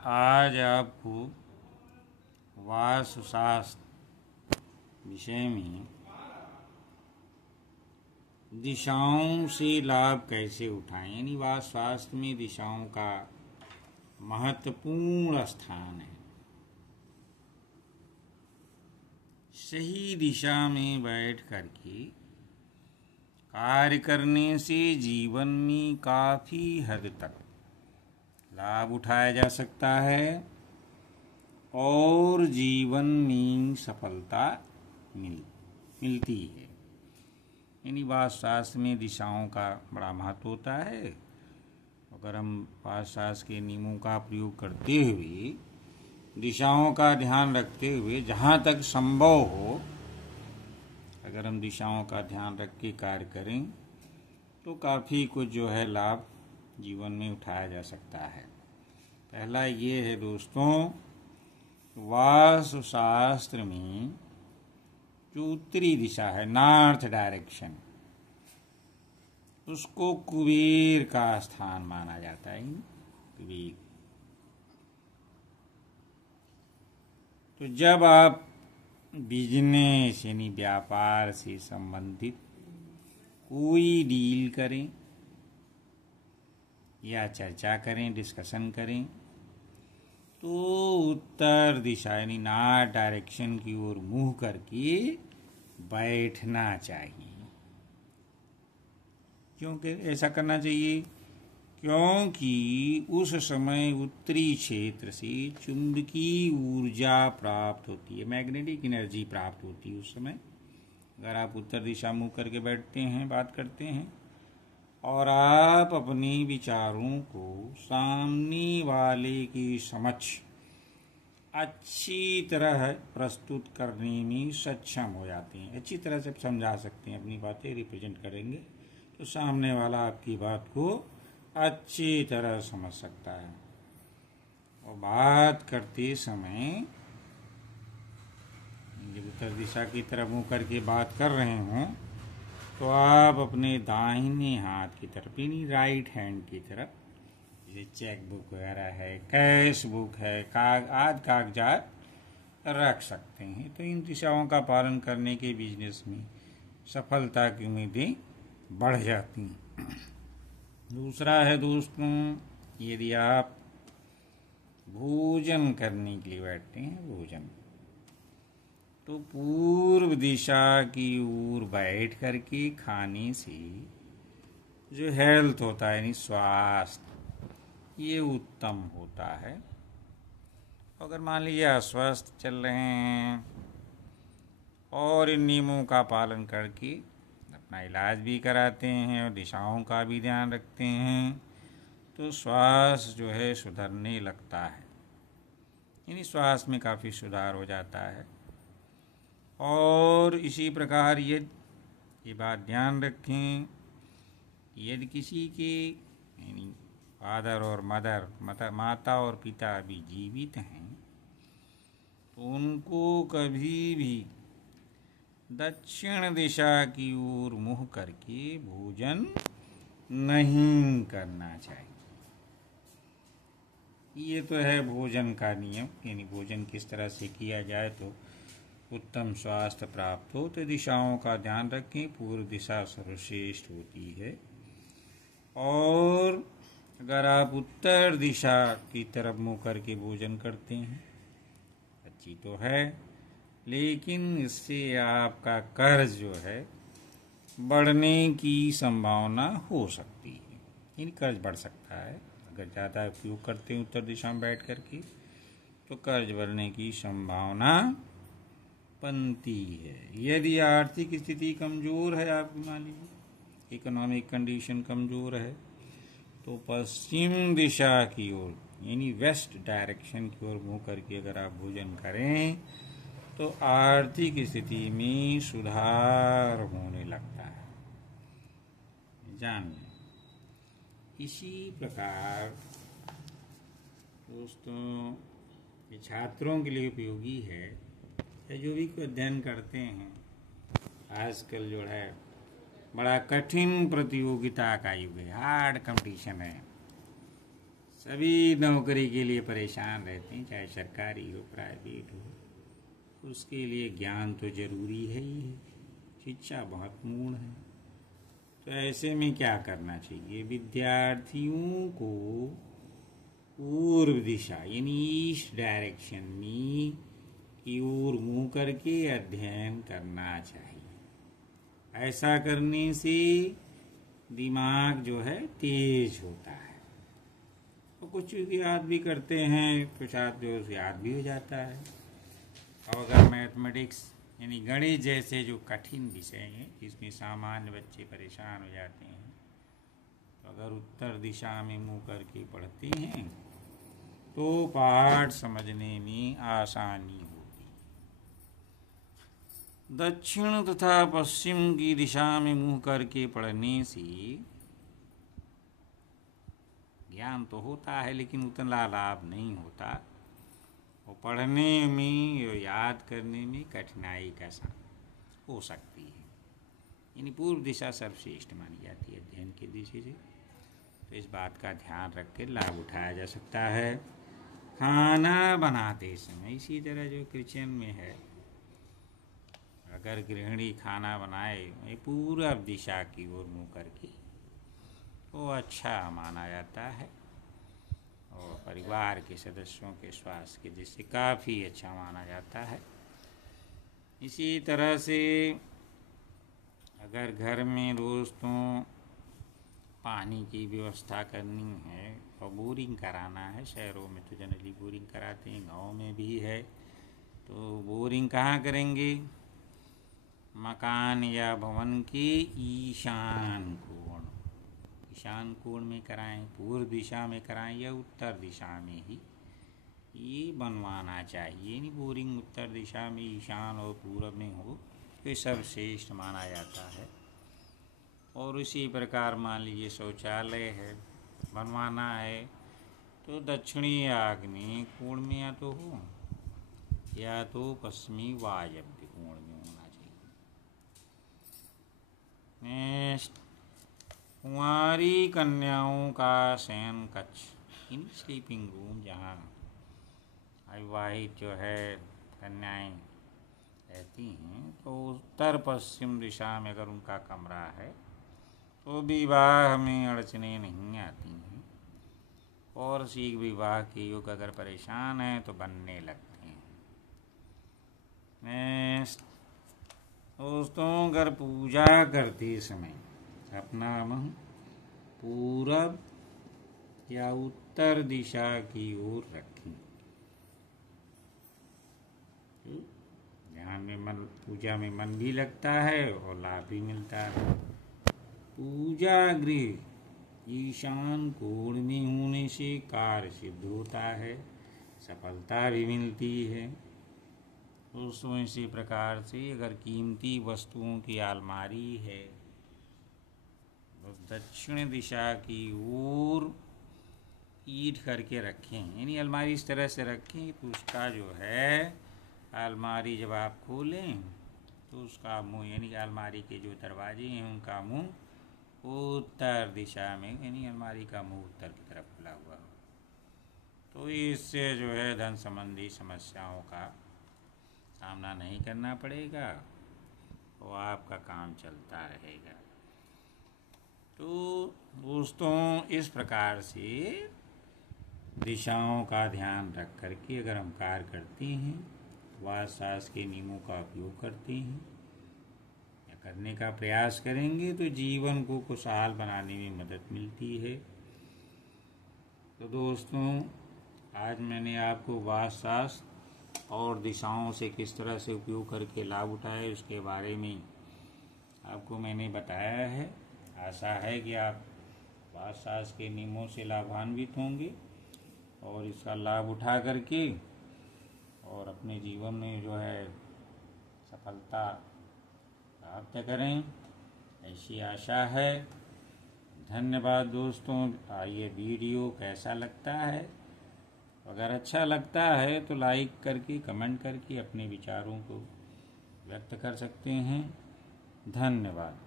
आज आपको वास्तुशास्त्र विषय में दिशाओं से लाभ कैसे उठाएं, यानी वास्तुशास्त्र में दिशाओं का महत्वपूर्ण स्थान है। सही दिशा में बैठ करके कार्य करने से जीवन में काफ़ी हद तक लाभ उठाया जा सकता है और जीवन में सफलता मिलती है। यानी वास्तुशास्त्र में दिशाओं का बड़ा महत्व होता है। अगर हम वास्तुशास्त्र के नियमों का प्रयोग करते हुए दिशाओं का ध्यान रखते हुए जहाँ तक संभव हो, अगर हम दिशाओं का ध्यान रख के कार्य करें तो काफ़ी कुछ जो है लाभ जीवन में उठाया जा सकता है। पहला ये है दोस्तों, वास्तुशास्त्र में जो उत्तरी दिशा है, नॉर्थ डायरेक्शन, उसको कुबेर का स्थान माना जाता है। कुबेर, तो जब आप बिजनेस यानी व्यापार से संबंधित कोई डील करें या चर्चा करें, डिस्कशन करें, तो उत्तर दिशा यानी नॉर्थ डायरेक्शन की ओर मुंह करके बैठना चाहिए। क्योंकि ऐसा करना चाहिए क्योंकि उस समय उत्तरी क्षेत्र से चुंबकीय ऊर्जा प्राप्त होती है, मैग्नेटिक एनर्जी प्राप्त होती है उस समय। अगर आप उत्तर दिशा मुंह करके बैठते हैं, बात करते हैं और आप अपने विचारों को सामने वाले के समक्ष अच्छी तरह प्रस्तुत करने में सक्षम हो जाते हैं, अच्छी तरह से समझा सकते हैं, अपनी बातें रिप्रेजेंट करेंगे तो सामने वाला आपकी बात को अच्छी तरह समझ सकता है। और बात करते समय जब उत्तर दिशा की तरफ मुंह करके बात कर रहे हों तो आप अपने दाहिने हाथ की तरफ यानी राइट हैंड की तरफ, जैसे चेक बुक वगैरह है, कैश बुक है, आदि कागजात रख सकते हैं। तो इन दिशाओं का पालन करने के बिजनेस में सफलता की उम्मीदें बढ़ जाती हैं। दूसरा है दोस्तों, यदि आप भोजन करने के लिए बैठते हैं, भोजन, तो पूर्व दिशा की ओर बैठ करके खाने से जो हेल्थ होता है यानी स्वास्थ्य, ये उत्तम होता है। अगर मान लीजिए अस्वस्थ चल रहे हैं और इन नियमों का पालन करके अपना इलाज भी कराते हैं और दिशाओं का भी ध्यान रखते हैं, तो स्वास्थ्य जो है सुधरने लगता है, यानी स्वास्थ्य में काफ़ी सुधार हो जाता है। और इसी प्रकार ये बात ध्यान रखें, यदि किसी के यानी फादर और मदर, माता और पिता अभी जीवित हैं, तो उनको कभी भी दक्षिण दिशा की ओर मुँह करके भोजन नहीं करना चाहिए। ये तो है भोजन का नियम, यानी भोजन किस तरह से किया जाए तो उत्तम स्वास्थ्य प्राप्त हो। तो दिशाओं का ध्यान रखें, पूर्व दिशा सर्वश्रेष्ठ होती है। और अगर आप उत्तर दिशा की तरफ मुँह करके भोजन करते हैं, अच्छी तो है, लेकिन इससे आपका कर्ज जो है बढ़ने की संभावना हो सकती है, यानी कर्ज बढ़ सकता है। अगर ज़्यादा उपयोग करते हैं उत्तर दिशा में बैठ करके तो कर्ज बढ़ने की संभावना बनती है। यदि आर्थिक स्थिति कमज़ोर है, आपकी मान लीजिए इकोनॉमिक कंडीशन कमज़ोर है, तो पश्चिम दिशा की ओर यानी वेस्ट डायरेक्शन की ओर मुँह करके अगर आप भोजन करें तो आर्थिक स्थिति में सुधार होने लगता है, जान लें। इसी प्रकार दोस्तों, ये छात्रों के लिए उपयोगी है, या जो भी कोई अध्ययन करते हैं। आजकल जो है बड़ा कठिन प्रतियोगिता का युग है, हार्ड कंपटीशन है, सभी नौकरी के लिए परेशान रहते हैं, चाहे सरकारी हो प्राइवेट हो। उसके लिए ज्ञान तो जरूरी है ही है, शिक्षा महत्वपूर्ण है। तो ऐसे में क्या करना चाहिए? विद्यार्थियों को पूर्व दिशा यानी ईस्ट डायरेक्शन में की ओर मुंह करके अध्ययन करना चाहिए। ऐसा करने से दिमाग जो है तेज होता है। तो कुछ याद भी करते हैं, कुछ जो याद भी हो जाता है। और अगर मैथमेटिक्स यानी गणित जैसे जो कठिन विषय हैं जिसमें सामान्य बच्चे परेशान हो जाते हैं, तो अगर उत्तर दिशा में मुंह करके पढ़ते हैं तो पाठ समझने में आसानी होगी। दक्षिण तथा पश्चिम की दिशा में मुंह करके पढ़ने से ज्ञान तो होता है लेकिन उतना लाभ नहीं होता। वो पढ़ने में और याद करने में कठिनाई का सामना हो सकती है। यानी पूर्व दिशा सर्वश्रेष्ठ मानी जाती है अध्ययन की दृष्टि से। तो इस बात का ध्यान रख कर लाभ उठाया जा सकता है। खाना बनाते समय इसी तरह जो किचन में है, अगर गृहिणी खाना बनाए पूर्व दिशा की ओर मुँह करके तो अच्छा माना जाता है और परिवार के सदस्यों के स्वास्थ्य की दृष्टि से काफ़ी अच्छा माना जाता है। इसी तरह से अगर घर में दोस्तों पानी की व्यवस्था करनी है और बोरिंग कराना है, शहरों में तो जनरली बोरिंग कराते हैं, गांव में भी है, तो बोरिंग कहाँ करेंगे? मकान या भवन के ईशान कोण में कराएं, पूर्व दिशा में कराएं या उत्तर दिशा में ही ये बनवाना चाहिए। यानी बोरिंग उत्तर दिशा में, ईशान और पूर्व में हो तो सर्वश्रेष्ठ माना जाता है। और इसी प्रकार मान लीजिए शौचालय है बनवाना है तो दक्षिणी आग्नेय कोण में या तो हो या तो पश्चिमी वायव्य कोण में होना चाहिए। नेक्स्ट, कुंवारी कन्याओं का शयन कक्ष इन स्लीपिंग रूम, जहाँ अविवाहित जो है कन्याएं रहती हैं, तो उत्तर पश्चिम दिशा में अगर उनका कमरा है तो विवाह में अड़चने नहीं आती हैं और शीघ्र विवाह के योग अगर परेशान हैं तो बनने लगते हैं। नेक्स्ट दोस्तों, अगर पूजा करते समय अपना मुंह पूरब या उत्तर दिशा की ओर रखें। ध्यान में मन, पूजा में मन भी लगता है और लाभ भी मिलता है। पूजा गृह ईशान कोण में होने से कार्य सिद्ध होता है, सफलता भी मिलती है। दोस्तों इसी प्रकार से अगर कीमती वस्तुओं की अलमारी है तो दक्षिण दिशा की ओर ईट करके रखें। यानी अलमारी इस तरह से रखें तो उसका जो है अलमारी जब आप खोलें तो उसका मुंह यानी अलमारी के जो दरवाजे हैं उनका मुंह उत्तर दिशा में, यानी अलमारी का मुंह उत्तर की तरफ खुला हुआ हो। तो इससे जो है धन संबंधी समस्याओं का सामना नहीं करना पड़ेगा और आपका काम चलता रहेगा। तो दोस्तों इस प्रकार से दिशाओं का ध्यान रख करके अगर हम कार्य करते हैं, वास्तु के नियमों का उपयोग करते हैं या करने का प्रयास करेंगे तो जीवन को खुशहाल बनाने में मदद मिलती है। तो दोस्तों आज मैंने आपको वास्तु और दिशाओं से किस तरह से उपयोग करके लाभ उठाए उसके बारे में आपको मैंने बताया है। आशा है कि आप वास्तु के नियमों से लाभान्वित होंगे और इसका लाभ उठा करके और अपने जीवन में जो है सफलता प्राप्त करें, ऐसी आशा है। धन्यवाद दोस्तों। ये वीडियो कैसा लगता है? अगर अच्छा लगता है तो लाइक करके कमेंट करके अपने विचारों को व्यक्त कर सकते हैं। धन्यवाद।